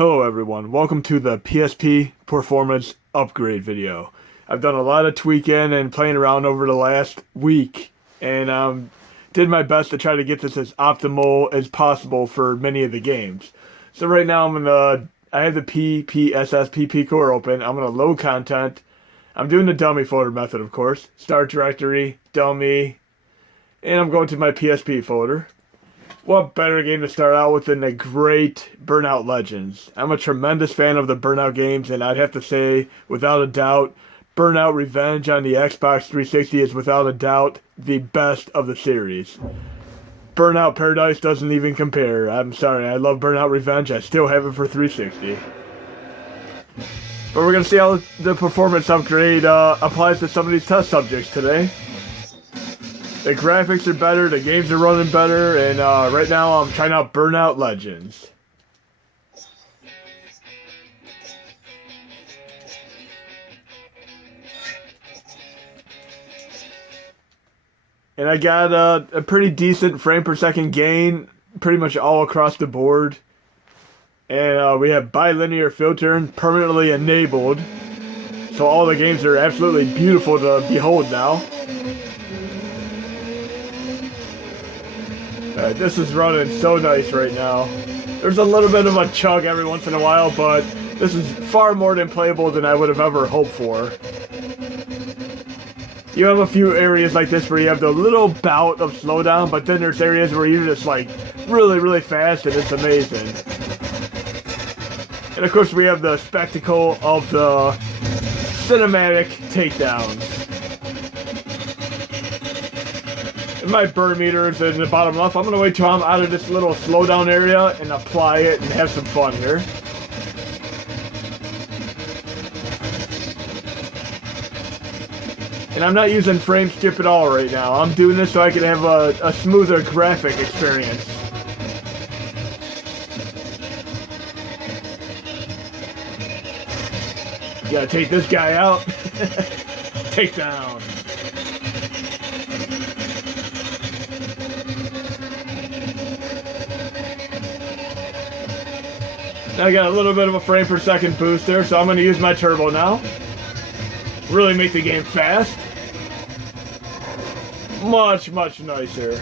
Hello everyone, welcome to the PSP Performance Upgrade video. I've done a lot of tweaking and playing around over the last week, and did my best to try to get this as optimal as possible for many of the games. So right now I have the PPSSPP core open. I'm gonna load content. I'm doing the dummy folder method, of course. Start directory, dummy, and I'm going to my PSP folder. What better game to start out with than the great Burnout Legends? I'm a tremendous fan of the Burnout games, and I'd have to say, without a doubt, Burnout Revenge on the Xbox 360 is without a doubt the best of the series. Burnout Paradise doesn't even compare. I'm sorry, I love Burnout Revenge. I still have it for 360. But we're going to see how the performance upgrade applies to some of these test subjects today. The graphics are better, the games are running better, and right now I'm trying out Burnout Legends. And I got a pretty decent frame per second gain, pretty much all across the board. And we have bilinear filtering permanently enabled, so all the games are absolutely beautiful to behold now. This is running so nice right now. There's a little bit of a chug every once in a while, but this is far more than playable than I would have ever hoped for. You have a few areas like this where you have the little bout of slowdown, but then there's areas where you're just like really fast and it's amazing. And of course we have the spectacle of the cinematic takedowns. My burn meter is in the bottom left. I'm going to wait till I'm out of this little slowdown area and apply it and have some fun here. And I'm not using frame skip at all right now. I'm doing this so I can have a smoother graphic experience. Gotta take this guy out. Take down. I got a little bit of a frame per second boost there, so I'm going to use my turbo now. Really make the game fast. Much nicer.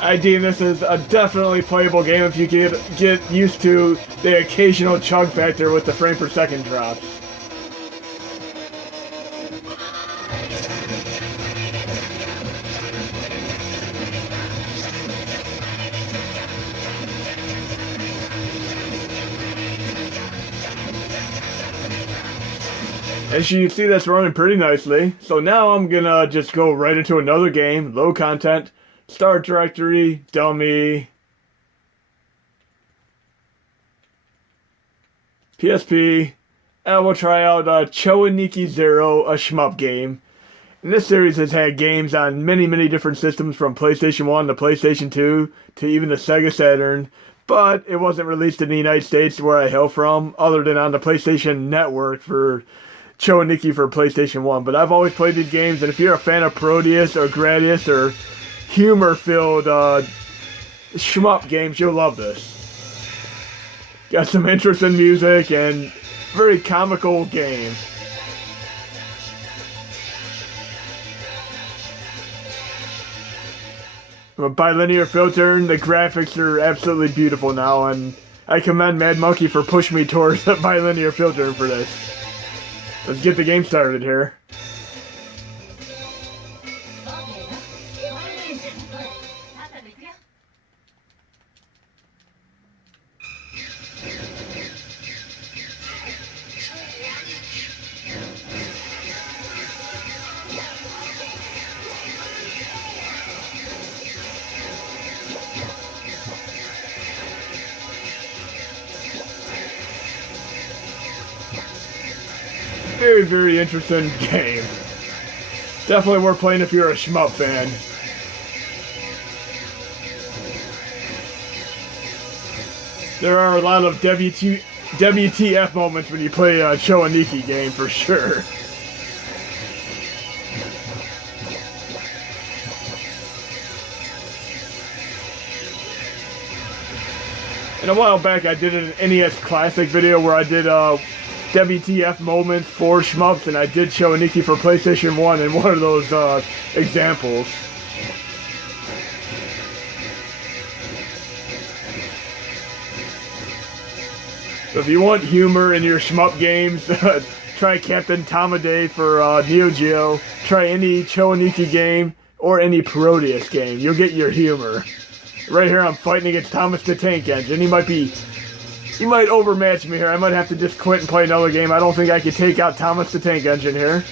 I deem this as a definitely playable game if you get used to the occasional chug factor with the frame per second drops. As you can see, that's running pretty nicely. So now I'm gonna just go right into another game, low content, start directory, dummy, PSP, and we'll try out Cho Aniki Zero, a shmup game. And this series has had games on many different systems, from PlayStation 1 to PlayStation 2 to even the Sega Saturn, but it wasn't released in the United States where I hail from, other than on the PlayStation Network for Cho Aniki for PlayStation 1. But I've always played these games, and if you're a fan of Proteus or Gradius or humor-filled shmup games, you'll love this. Got some interesting music and very comical game. With bilinear filtering, the graphics are absolutely beautiful now, and I commend Mad Monkey for pushing me towards the bilinear filtering for this. Let's get the game started here. Very interesting game. Definitely worth playing if you're a shmup fan. There are a lot of WTF moments when you play a Cho Aniki game, for sure. And a while back I did an NES Classic video where I did WTF moments for shmups, and I did Cho Aniki for PlayStation 1 in one of those examples. So if you want humor in your shmup games, try Captain Tamade for Neo Geo. Try any Cho Aniki game or any Parodius game. You'll get your humor. Right here I'm fighting against Thomas the Tank Engine. He might overmatch me here. I might have to just quit and play another game. I don't think I could take out Thomas the Tank Engine here.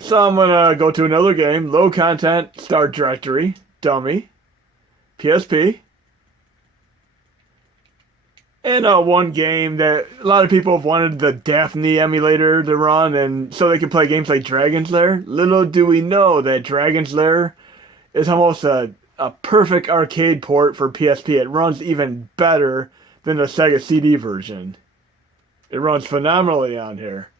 So I'm gonna go to another game. Low content, start directory, dummy, PSP. And one game that a lot of people have wanted the Daphne emulator to run, and so they can play games like Dragon's Lair. Little do we know that Dragon's Lair is almost a perfect arcade port for PSP. It runs even better than the Sega CD version. It runs phenomenally on here.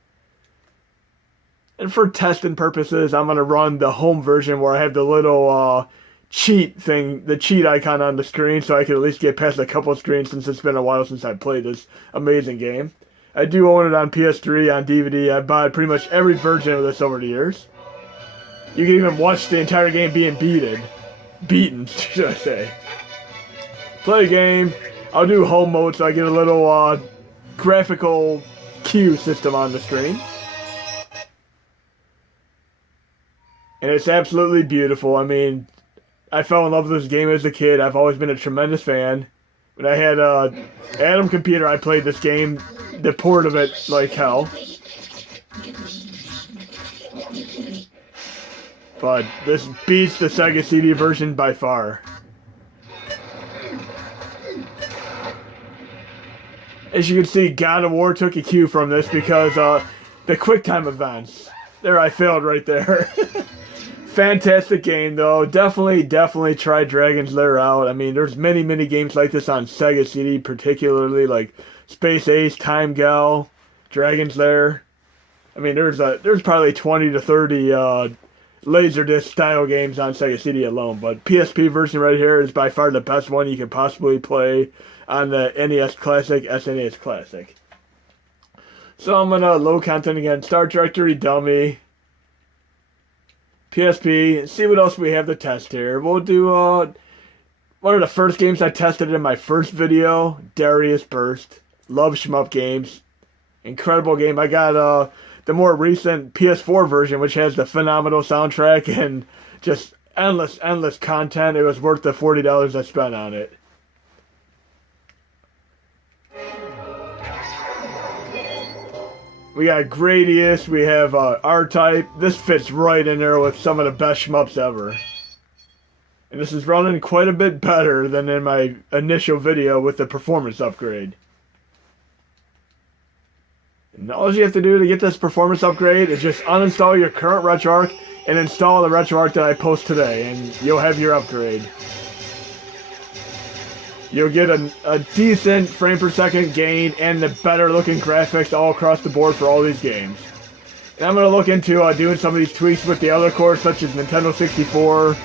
And for testing purposes, I'm going to run the home version where I have the little cheat thing, the cheat icon on the screen, so I can at least get past a couple screens since it's been a while since I played this amazing game. I do own it on PS3, on DVD. I bought pretty much every version of this over the years. You can even watch the entire game being beaten, should I say. Play a game. I'll do home mode so I get a little graphical cue system on the screen. And it's absolutely beautiful. I mean, I fell in love with this game as a kid. I've always been a tremendous fan. When I had an Atom computer, I played this game, the port of it, like hell. But this beats the Sega CD version by far. As you can see, God of War took a cue from this because the QuickTime events. There, I failed right there. Fantastic game, though. Definitely try Dragon's Lair out. I mean, there's many games like this on Sega CD, particularly like Space Ace, Time Gal, Dragon's Lair. I mean, there's probably 20 to 30 Laserdisc style games on Sega CD alone, but PSP version right here is by far the best one you can possibly play on the NES Classic, SNES Classic. So I'm gonna load content again, start directory, dummy, PSP, see what else we have to test here. We'll do one of the first games I tested in my first video, Darius Burst. Love shmup games. Incredible game. I got the more recent PS4 version, which has the phenomenal soundtrack and just endless content. It was worth the $40 I spent on it. We got Gradius, we have R-Type. This fits right in there with some of the best shmups ever. And this is running quite a bit better than in my initial video with the performance upgrade. And all you have to do to get this performance upgrade is just uninstall your current RetroArch and install the RetroArch that I post today, and you'll have your upgrade. You'll get a decent frame per second gain and the better looking graphics all across the board for all these games. And I'm going to look into doing some of these tweaks with the other cores, such as Nintendo 64,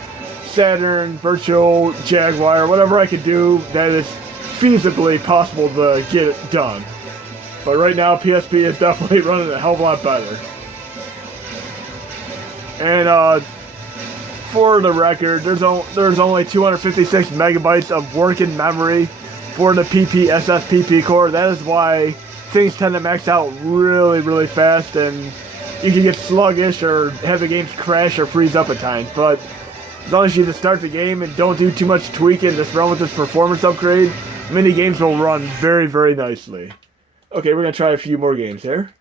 Saturn, Virtual, Jaguar, whatever I could do that is feasibly possible to get it done. But right now, PSP is definitely running a hell of a lot better. And for the record, there's only 256 megabytes of working memory for the SSPP core. That is why things tend to max out really fast, and you can get sluggish or have the games crash or freeze up at times. But as long as you just start the game and don't do too much tweaking, just run with this performance upgrade, many games will run very nicely. Okay, we're going to try a few more games here.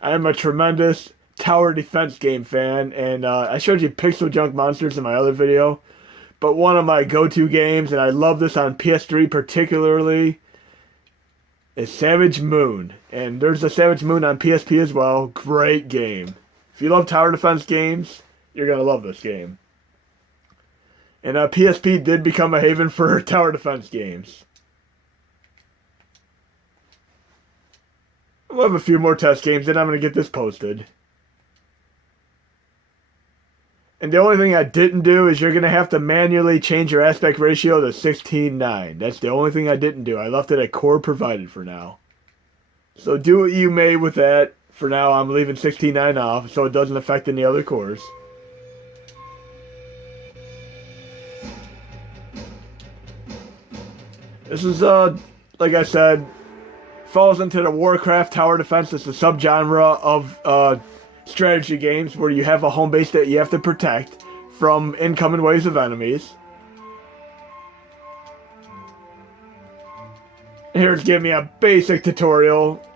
I'm a tremendous tower defense game fan, and I showed you Pixel Junk Monsters in my other video, but one of my go-to games, and I love this on PS3 particularly, is Savage Moon. And there's a Savage Moon on PSP as well. Great game. If you love tower defense games, you're going to love this game. And PSP did become a haven for tower defense games. We'll have a few more test games, then I'm going to get this posted. And the only thing I didn't do is you're going to have to manually change your aspect ratio to 16:9. That's the only thing I didn't do. I left it at core provided for now. So do what you may with that. For now, I'm leaving 16:9 off so it doesn't affect any other cores. This is, like I said, falls into the Warcraft tower defense. It's a subgenre of strategy games where you have a home base that you have to protect from incoming waves of enemies. Here's giving me a basic tutorial,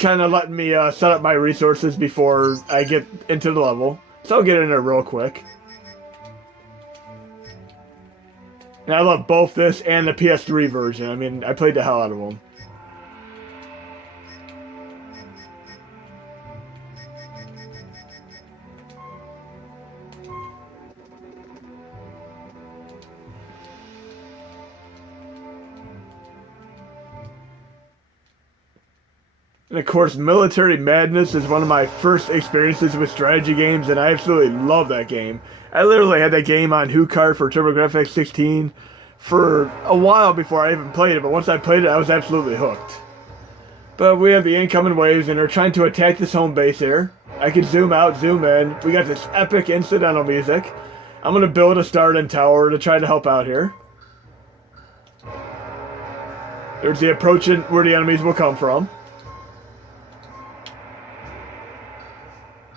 kind of letting me set up my resources before I get into the level. So I'll get in there real quick. And I love both this and the PS3 version. I mean, I played the hell out of them. And of course, Military Madness is one of my first experiences with strategy games, and I absolutely love that game. I literally had that game on HuCard for TurboGrafx 16 for a while before I even played it, but once I played it, I was absolutely hooked. But we have the incoming waves, and they're trying to attack this home base here. I can zoom out, zoom in. We got this epic incidental music. I'm going to build a starting tower to try to help out here. There's the approaching where the enemies will come from.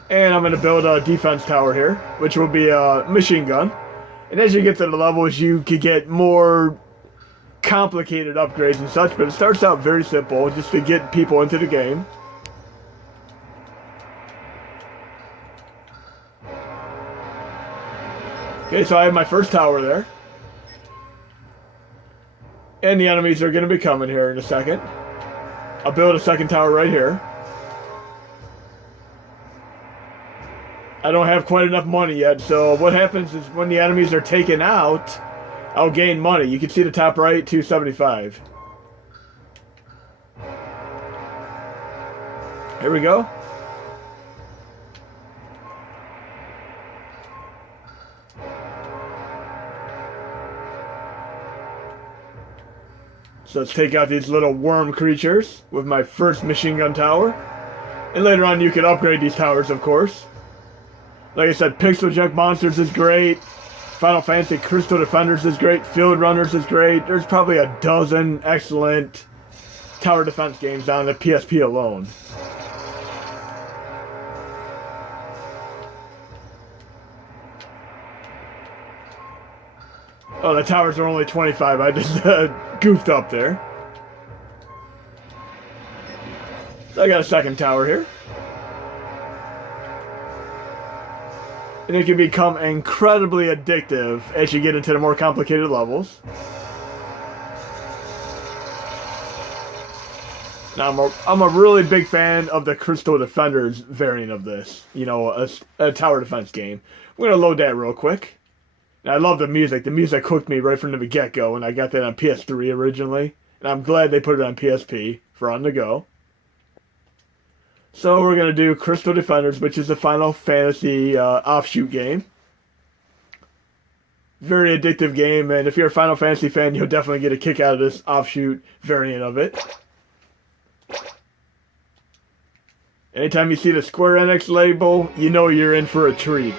And I'm going to build a defense tower here, which will be a machine gun. And as you get to the levels, you can get more complicated upgrades and such, but it starts out very simple, just to get people into the game. Okay, so I have my first tower there. And the enemies are going to be coming here in a second. I'll build a second tower right here. I don't have quite enough money yet, so what happens is when the enemies are taken out, I'll gain money. You can see the top right, 275. Here we go. So let's take out these little worm creatures with my first machine gun tower. And later on you can upgrade these towers, of course. Like I said, Pixel Junk Monsters is great. Final Fantasy Crystal Defenders is great. Field Runners is great. There's probably a dozen excellent tower defense games on the PSP alone. Oh, the towers are only 25. I just goofed up there. So I got a second tower here. And it can become incredibly addictive as you get into the more complicated levels. Now, I'm a really big fan of the Crystal Defenders variant of this. You know, a tower defense game. We're going to load that real quick. And I love the music. The music hooked me right from the get-go when I got that on PS3 originally. And I'm glad they put it on PSP for on the go. So we're going to do Crystal Defenders, which is a Final Fantasy offshoot game. Very addictive game, and if you're a Final Fantasy fan, you'll definitely get a kick out of this offshoot variant of it. Anytime you see the Square Enix label, you know you're in for a treat.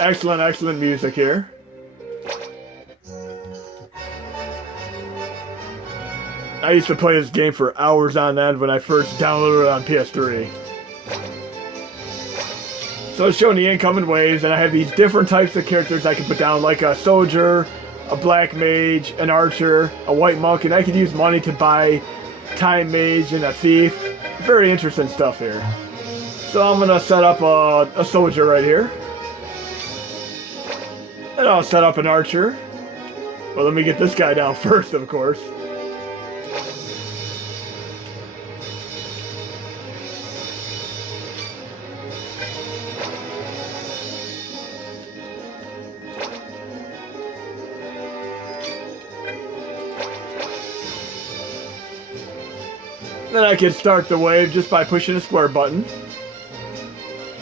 Excellent, excellent music here. I used to play this game for hours on end when I first downloaded it on PS3. So it's showing the incoming waves, and I have these different types of characters I can put down, like a soldier, a black mage, an archer, a white monk, and I could use money to buy time mage and a thief. Very interesting stuff here. So I'm going to set up a soldier right here. And I'll set up an archer. Well, let me get this guy down first, of course. Then I can start the wave just by pushing the square button.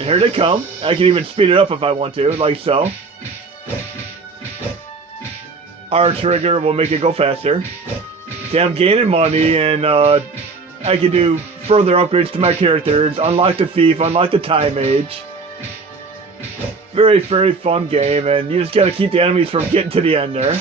And here they come. I can even speed it up if I want to, like so. R trigger will make it go faster. See, I'm gaining money, and I can do further upgrades to my characters, unlock the thief, unlock the time mage. Very, very fun game, and you just gotta keep the enemies from getting to the end there.